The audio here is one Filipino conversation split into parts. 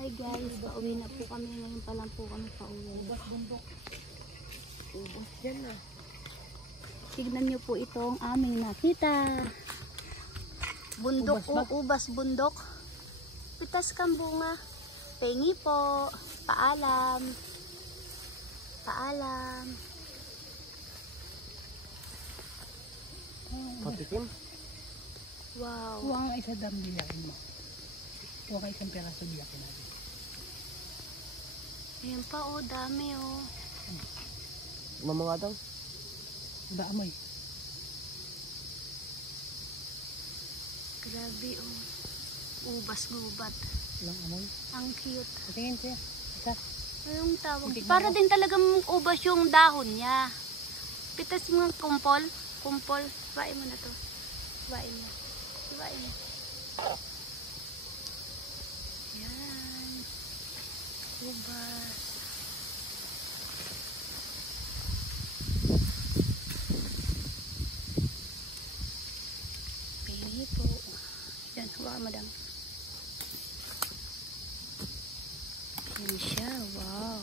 Hi guys, pauwi na po kami. Ngayon pa lang po kami pauwi. Ubas bundok. Ubas dyan na. Tignan nyo po itong aming nakita. Bundok Ubas o ubas bundok. Pitas kang bunga. Pengi po. Paalam. Paalam. Patikim? Wow. Huwag nga isa dam biyakin mo. Huwag nga isang peraso biyakin natin. Ayan pa oh, dami oh. Mamanga daw. Daamoy. Grabe oh. Ubas gubat. Lang amoy. Ang cute. Tingin siya. Isa. Anong tawag? Tingnan Para mo. din talagang ubas yung dahon niya. Pitas mo ng kumpol. Kumpol. Bain mo na to. Bain mo. Bain mo. Yan. Ubas. Pingi po. Yan. Hawakan madam. Yan siya. Wow.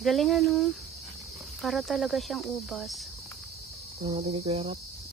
Galing ano. Para talaga siyang ubas. Ang natin ni Kuya Rap.